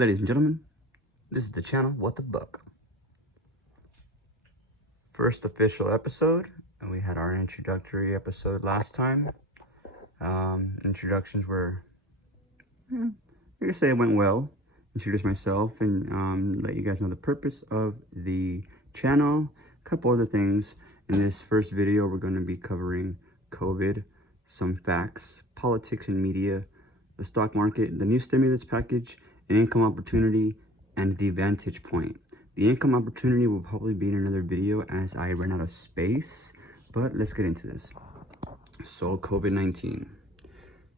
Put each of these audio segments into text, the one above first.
Ladies and gentlemen, this is the channel What the Buck. First official episode, and we had our introductory episode last time. Introductions were, I guess say it went well. Introduce myself and let you guys know the purpose of the channel. A couple other things. In this first video, we're going to be covering COVID, some facts, politics and media, the stock market, the new stimulus package, an income opportunity, and the vantage point. The income opportunity will probably be in another video as I run out of space, but let's get into this. So COVID-19.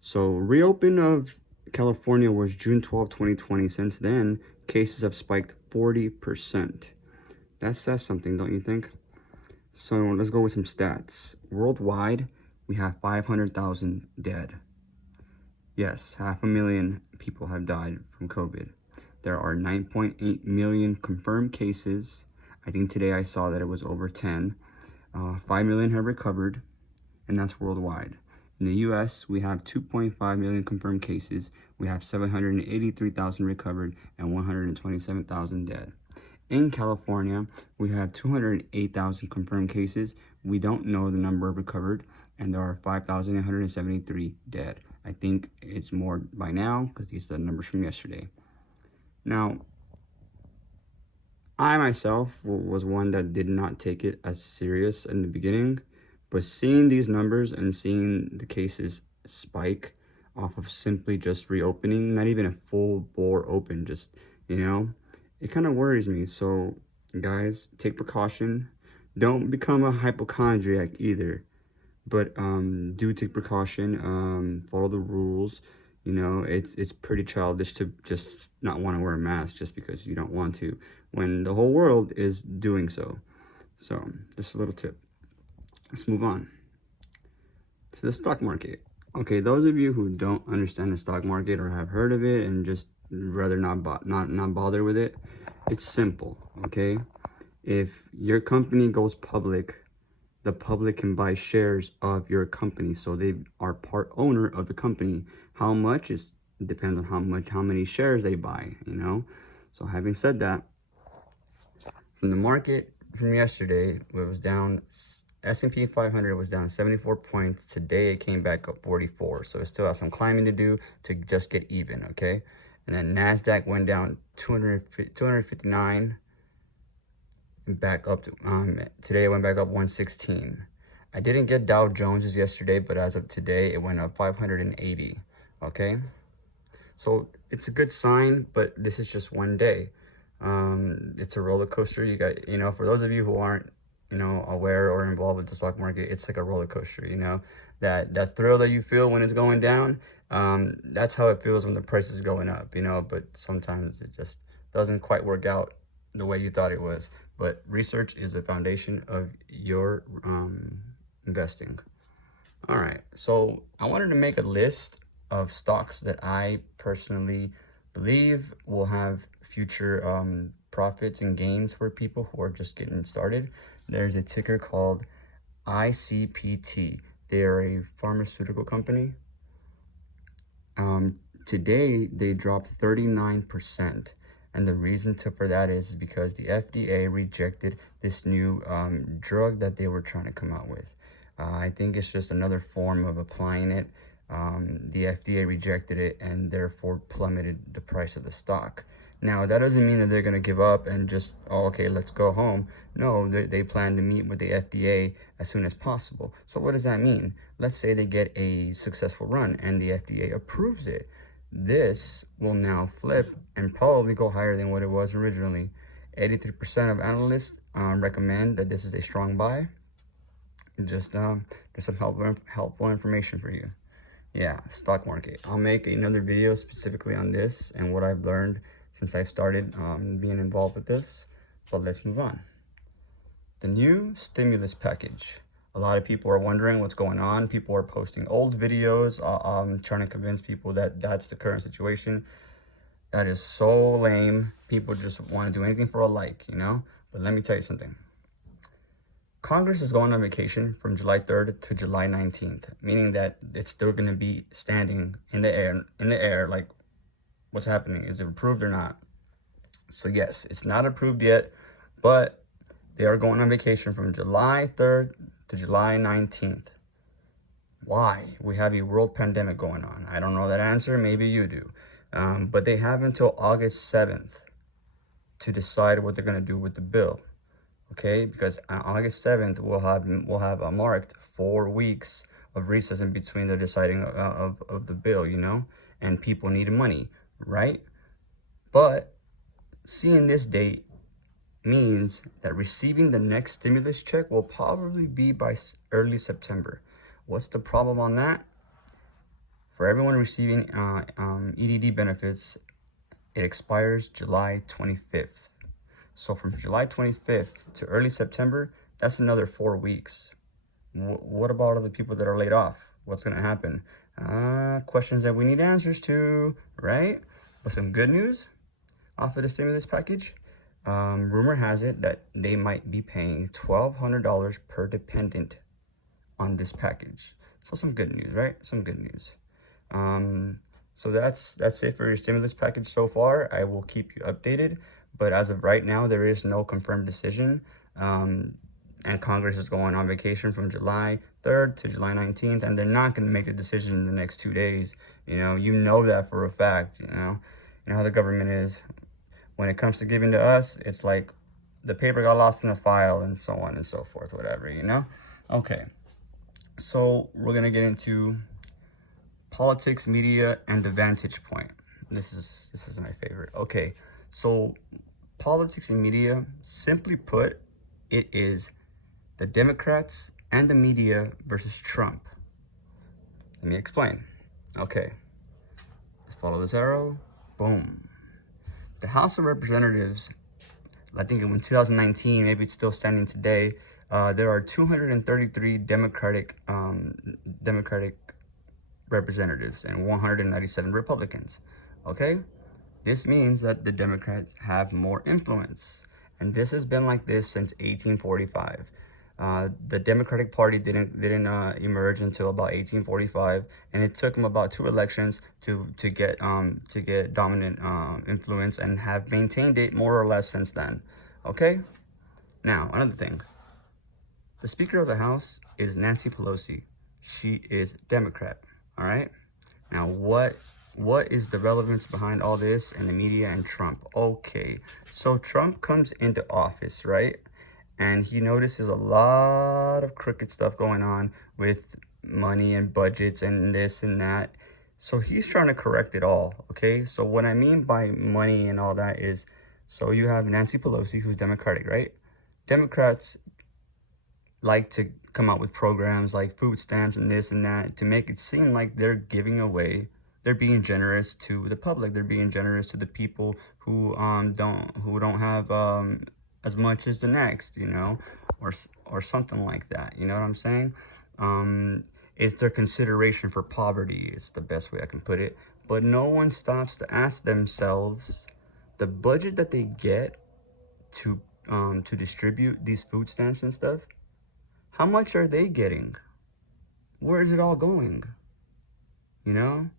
So reopen of California was June 12, 2020. Since then, cases have spiked 40%. That says something, don't you think? So let's go with some stats. Worldwide, we have 500,000 dead. Yes, 500,000 people have died from COVID. There are 9.8 million confirmed cases. I think today I saw that it was over 10. 5 million have recovered, and that's worldwide. In the US, we have 2.5 million confirmed cases. We have 783,000 recovered and 127,000 dead. In California, we have 208,000 confirmed cases. We don't know the number recovered, and there are 5,873 dead. I think it's more by now because these are the numbers from yesterday. Now, I myself was one that did not take it as serious in the beginning, but seeing these numbers and seeing the cases spike off of simply just reopening, not even a full bore open, just, it kind of worries me. So guys, take precaution. Don't become a hypochondriac either, but do take precaution. Follow the rules. It's pretty childish to just not want to wear a mask just because you don't want to, when the whole world is doing so. So just a little tip. Let's move on to the stock market. Okay, those of you who don't understand the stock market or have heard of it and just rather not bother with it, it's simple. Okay, if your company goes public, the public can buy shares of your company, so they are part owner of the company. How much is depends on how many shares they buy. So having said that, from the market from yesterday, it was down. S&P 500 was down 74 points. Today it came back up 44. So it still has some climbing to do to just get even, okay? And then NASDAQ went down 259 and back up to, today it went back up 116. I didn't get Dow Jones's yesterday, but as of today, it went up 580, okay? So it's a good sign, but this is just one day. It's a roller coaster. You got, for those of you who aren't, aware or involved with the stock market, it's like a roller coaster. That thrill that you feel when it's going down, that's how it feels when the price is going up. But sometimes it just doesn't quite work out the way you thought it was. But research is the foundation of your investing. All right, so I wanted to make a list of stocks that I personally believe will have future profits and gains for people who are just getting started. There's a ticker called ICPT. They are a pharmaceutical company. Today they dropped 39%, and the reason for that is because the FDA rejected this new drug that they were trying to come out with. I think it's just another form of applying it. The FDA rejected it and therefore plummeted the price of the stock. Now, that doesn't mean that they're going to give up and just, oh, okay, let's go home. No, they plan to meet with the FDA as soon as possible. So what does that mean? Let's say they get a successful run and the FDA approves it. This will now flip and probably go higher than what it was originally. 83% of analysts recommend that this is a strong buy. Just some helpful information for you. Yeah, stock market. I'll make another video specifically on this and what I've learned since I've started being involved with this. But let's move on. The new stimulus package. A lot of people are wondering what's going on. People are posting old videos, trying to convince people that that's the current situation. That is so lame. People just want to do anything for a like, But let me tell you something. Congress is going on vacation from July 3rd to July 19th, meaning that it's still going to be standing in the air like what's happening. Is it approved or not? So yes, it's not approved yet, but they are going on vacation from July 3rd to July 19th. Why? We have a world pandemic going on. I don't know that answer. Maybe you do. But they have until August 7th to decide what they're going to do with the bill. Okay, because on August 7th we'll have marked 4 weeks of recess in between the deciding of the bill, you know, and people need money, right? But seeing this date means that receiving the next stimulus check will probably be by early September. What's the problem on that? For everyone receiving EDD benefits, it expires July 25th. So from July 25th to early September, that's another 4 weeks. What about all the people that are laid off? What's going to happen? Questions that we need answers to, right? But some good news off of the stimulus package. Rumor has it that they might be paying $1,200 per dependent on this package. So some good news, right? Some good news. So that's it for your stimulus package so far. I will keep you updated, but as of right now, there is no confirmed decision. And Congress is going on vacation from July 3rd to July 19th, and they're not going to make the decision in the next 2 days. You know that for a fact. You know how the government is. When it comes to giving to us, it's like the paper got lost in the file and so on and so forth, whatever, you know? Okay, so we're going to get into politics, media, and the vantage point. This is my favorite. Okay, so politics and media, simply put, it is the Democrats and the media versus Trump. Let me explain. Okay, let's follow this arrow. Boom. The House of Representatives, I think in 2019, maybe it's still standing today, there are 233 Democratic representatives and 197 Republicans. Okay, this means that the Democrats have more influence, and this has been like this since 1845. The Democratic Party didn't emerge until about 1845, and it took them about 2 elections to get dominant influence, and have maintained it more or less since then. Okay, now another thing. The Speaker of the House is Nancy Pelosi. She is Democrat. All right. Now what is the relevance behind all this and the media and Trump? Okay, so Trump comes into office, right? And he notices a lot of crooked stuff going on with money and budgets and this and that. So he's trying to correct it all, okay? So what I mean by money and all that is, so you have Nancy Pelosi, who's Democratic, right? Democrats like to come out with programs like food stamps and this and that to make it seem like they're giving away, they're being generous to the public, they're being generous to the people who don't have as much as the next, you know, or something like that. You know what I'm saying? It's their consideration for poverty is the best way I can put it. But no one stops to ask themselves, the budget that they get to distribute these food stamps and stuff, how much are they getting? Where is it all going? You know?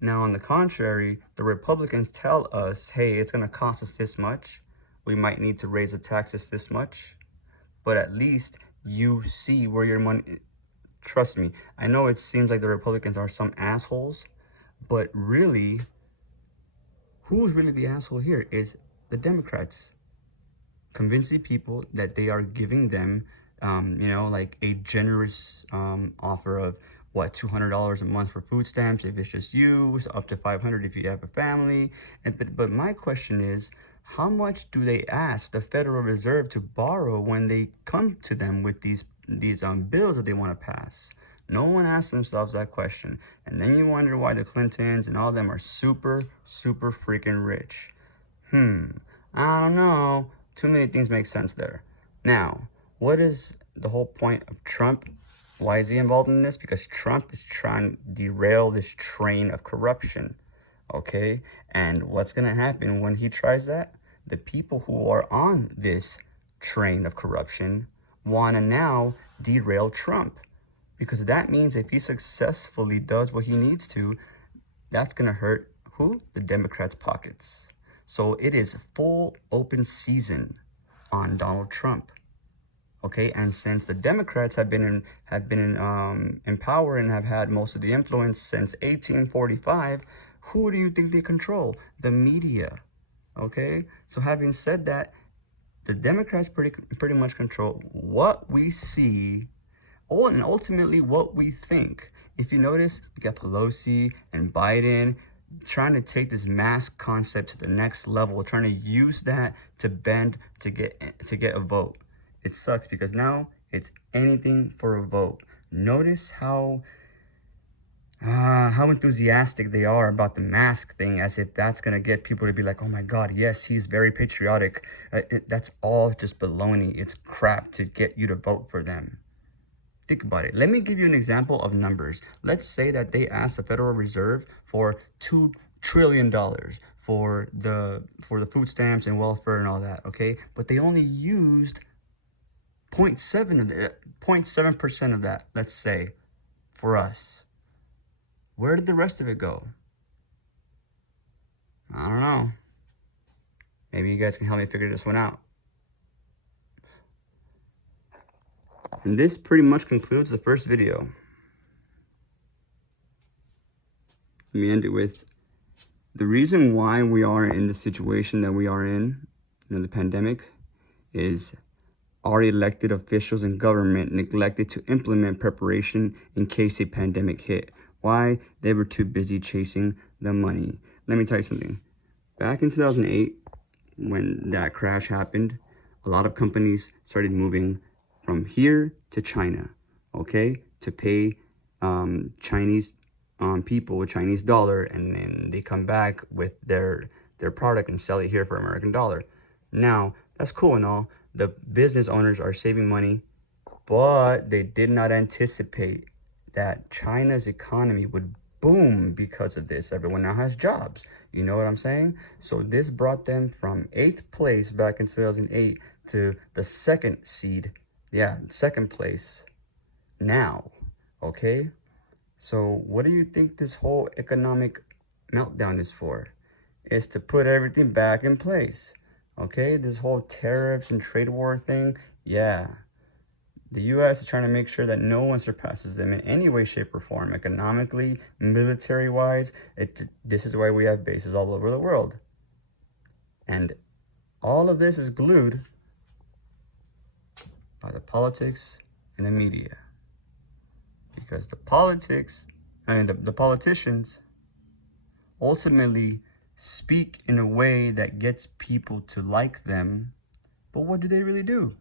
Now, on the contrary, the Republicans tell us, hey, it's going to cost us this much. We might need to raise the taxes this much. But at least you see where your money... Trust me, I know it seems like the Republicans are some assholes, but really, who's really the asshole here is the Democrats. Convincing people that they are giving them, like a generous offer of what, $200 a month for food stamps if it's just you, up to $500 if you have a family. But my question is, how much do they ask the Federal Reserve to borrow when they come to them with these bills that they want to pass? No one asks themselves that question. And then you wonder why the Clintons and all of them are super, super freaking rich. I don't know. Too many things make sense there. Now, what is the whole point of Trump? Why is he involved in this? Because Trump is trying to derail this train of corruption. Okay? And what's going to happen when he tries that? The people who are on this train of corruption want to now derail Trump. Because that means if he successfully does what he needs to, that's going to hurt Who? The Democrats' pockets. So it is full open season on Donald Trump. Okay, and since the Democrats have been in power and have had most of the influence since 1845, who do you think they control? The media. Okay, so having said that, the Democrats pretty much control what we see, and ultimately what we think. If you notice, you got Pelosi and Biden trying to take this mask concept to the next level, trying to use that to get a vote. It sucks because now it's anything for a vote. Notice how enthusiastic they are about the mask thing, as if that's gonna get people to be like, oh my god, yes, he's very patriotic. That's all just baloney. It's crap to get you to vote for them. Think about it. Let me give you an example of numbers. Let's say that they asked the Federal Reserve for $2 trillion for the food stamps and welfare and all that, okay? But they only used 0.7% of that, let's say, for us. Where did the rest of it go? I don't know. Maybe you guys can help me figure this one out. And this pretty much concludes the first video. Let me end it with the reason why we are in the situation that we are in, the pandemic, is our elected officials and government neglected to implement preparation in case a pandemic hit. Why? They were too busy chasing the money. Let me tell you something. Back in 2008, when that crash happened, a lot of companies started moving from here to China, okay, to pay Chinese people with Chinese dollar, and then they come back with their product and sell it here for American dollar. Now, that's cool and all. The business owners are saving money, but they did not anticipate that China's economy would boom because of this. Everyone now has jobs. You know what I'm saying? So this brought them from 8th place back in 2008 to the second seed. Yeah, second place now. Okay? So what do you think this whole economic meltdown is for? It's to put everything back in place. Okay? This whole tariffs and trade war thing, yeah. The U.S. is trying to make sure that no one surpasses them in any way, shape, or form. Economically, military-wise, this is why we have bases all over the world. And all of this is glued by the politics and the media. Because the politicians ultimately speak in a way that gets people to like them. But what do they really do?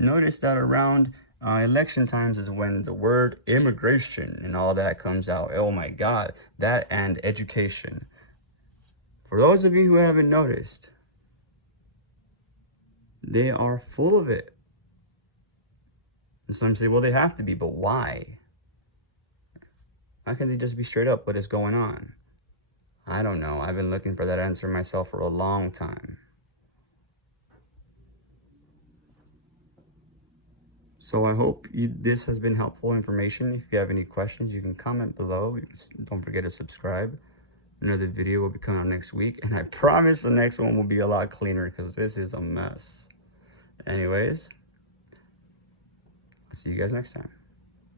Notice that around election times is when the word immigration and all that comes out. Oh my God, that and education. For those of you who haven't noticed, they are full of it. And some say, well, they have to be, but why? Why can't they just be straight up what is going on? I don't know. I've been looking for that answer myself for a long time. So I hope this has been helpful information. If you have any questions, you can comment below. Don't forget to subscribe. Another video will be coming out next week. And I promise the next one will be a lot cleaner because this is a mess. Anyways, I'll see you guys next time.